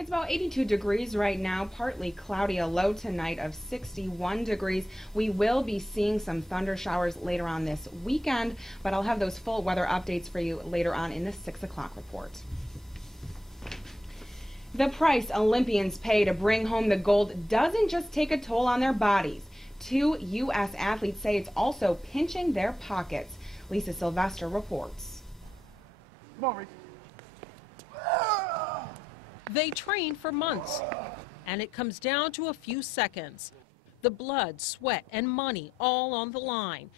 It's about 82 degrees right now, partly cloudy, a low tonight of 61 degrees. We will be seeing some thunder showers later on this weekend, but I'll have those full weather updates for you later on in the 6 o'clock report. The price Olympians pay to bring home the gold doesn't just take a toll on their bodies. Two U.S. athletes say it's also pinching their pockets. Lisa Sylvester reports. Come on, Reese. They train for months, and it comes down to a few seconds. The blood, sweat, and money all on the line.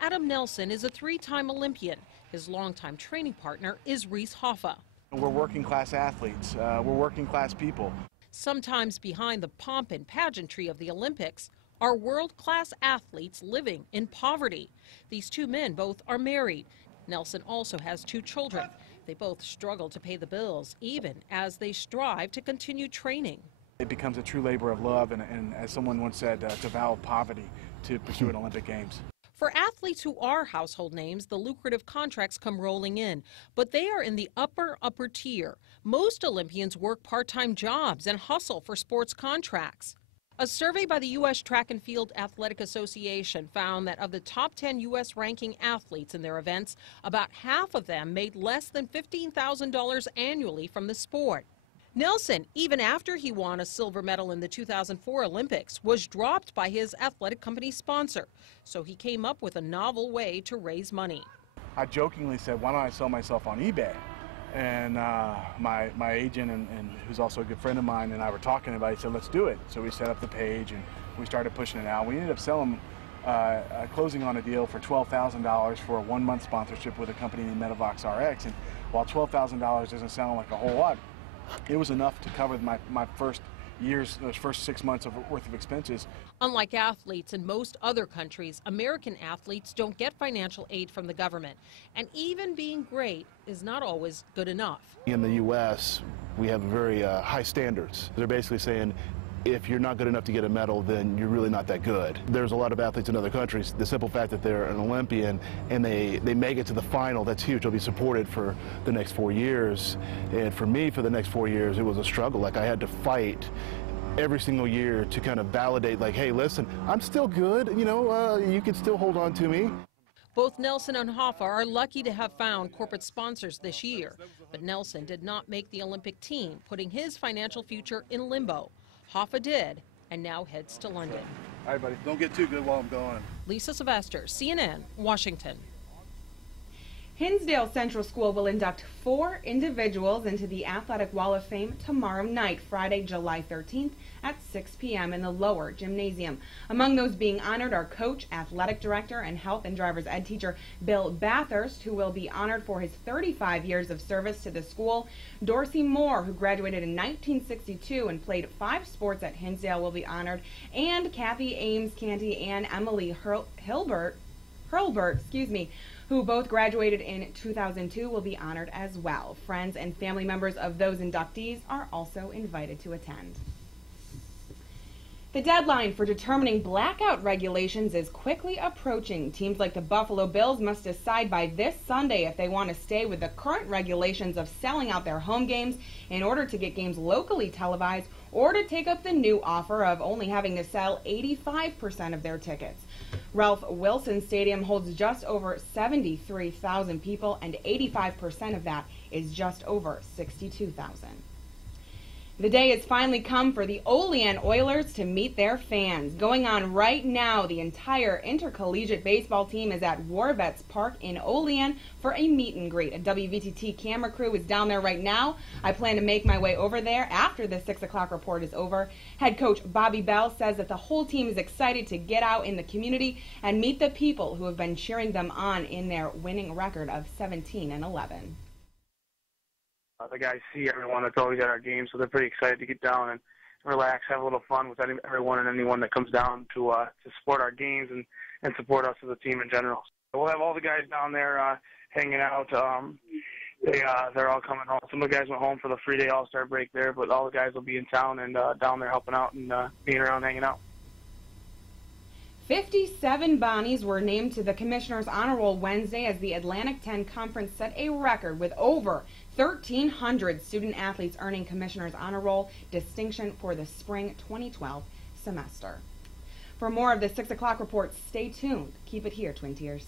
Adam Nelson is a three-time Olympian. His longtime training partner is Reese Hoffa. We're working class athletes. We're working class people. Sometimes behind the pomp and pageantry of the Olympics are world-class athletes living in poverty. These two men both are married. Nelson also has two children. They both struggle to pay the bills, even as they strive to continue training. It becomes a true labor of love, and as someone once said, it's a vow of poverty to pursue an Olympic Games. For athletes who are household names, the lucrative contracts come rolling in, but they are in the upper tier. Most Olympians work part-time jobs and hustle for sports contracts. A survey by the U.S. Track and Field Athletic Association found that of the top 10 U.S. ranking athletes in their events, about half of them made less than $15,000 annually from the sport. Nelson, even after he won a silver medal in the 2004 Olympics, was dropped by his athletic company sponsor. So he came up with a novel way to raise money. I jokingly said, why don't I sell myself on eBay? And my agent, and who's also a good friend of mine, and I were talking about it. He said, let's do it. So we set up the page and we started pushing it out. We ended up closing on a deal for $12,000 for a 1-month sponsorship with a company named Metavox RX. And while $12,000 doesn't sound like a whole lot, it was enough to cover my first those first 6 months worth of expenses. Unlike athletes in most other countries, American athletes don't get financial aid from the government. And even being great is not always good enough. In the U.S., we have very high standards. They're basically saying, if you're not good enough to get a medal, then you're really not that good. There's a lot of athletes in other countries. The simple fact that they're an Olympian and they make it to the final, that's huge. They'll be supported for the next 4 years. And for me, for the next 4 years, it was a struggle. Like, I had to fight every single year to kind of validate, like, hey, listen, I'm still good. You know, you can still hold on to me. Both Nelson and Hoffa are lucky to have found corporate sponsors this year. But Nelson did not make the Olympic team, putting his financial future in limbo. Hoffa did, and now heads to London. All right, buddy, don't get too good while I'm gone. Lisa Sylvester, CNN, Washington. Hinsdale Central School will induct 4 individuals into the Athletic Wall of Fame tomorrow night, Friday, July 13th at 6 p.m. in the lower gymnasium. Among those being honored are coach, athletic director, and health and driver's ed teacher Bill Bathurst, who will be honored for his 35 years of service to the school. Dorsey Moore, who graduated in 1962 and played 5 sports at Hinsdale, will be honored. And Kathy Ames Canty and Emily Hurlbert, who both graduated in 2002, will be honored as well. Friends and family members of those inductees are also invited to attend. The deadline for determining blackout regulations is quickly approaching. Teams like the Buffalo Bills must decide by this Sunday if they want to stay with the current regulations of selling out their home games in order to get games locally televised, or to take up the new offer of only having to sell 85% of their tickets. Ralph Wilson Stadium holds just over 73,000 people, and 85% of that is just over 62,000. The day has finally come for the Olean Oilers to meet their fans. Going on right now, the entire intercollegiate baseball team is at Warvets Park in Olean for a meet and greet. A WVTT camera crew is down there right now. I plan to make my way over there after the 6 o'clock report is over. Head coach Bobby Bell says that the whole team is excited to get out in the community and meet the people who have been cheering them on in their winning record of 17-11. The guys see everyone that's always at our games, so they're pretty excited to get down and relax, have a little fun with everyone and anyone that comes down to support our games and support us as a team in general. So we'll have all the guys down there hanging out. They're all coming home. Some of the guys went home for the 3-day All-Star break there, but all the guys will be in town and down there helping out and being around, hanging out. 57 Bonnies were named to the Commissioner's Honor Roll Wednesday as the Atlantic 10 Conference set a record with over 1,300 student athletes earning Commissioner's Honor Roll distinction for the spring 2012 semester. For more of the 6 o'clock report, stay tuned. Keep it here, Twin Tiers.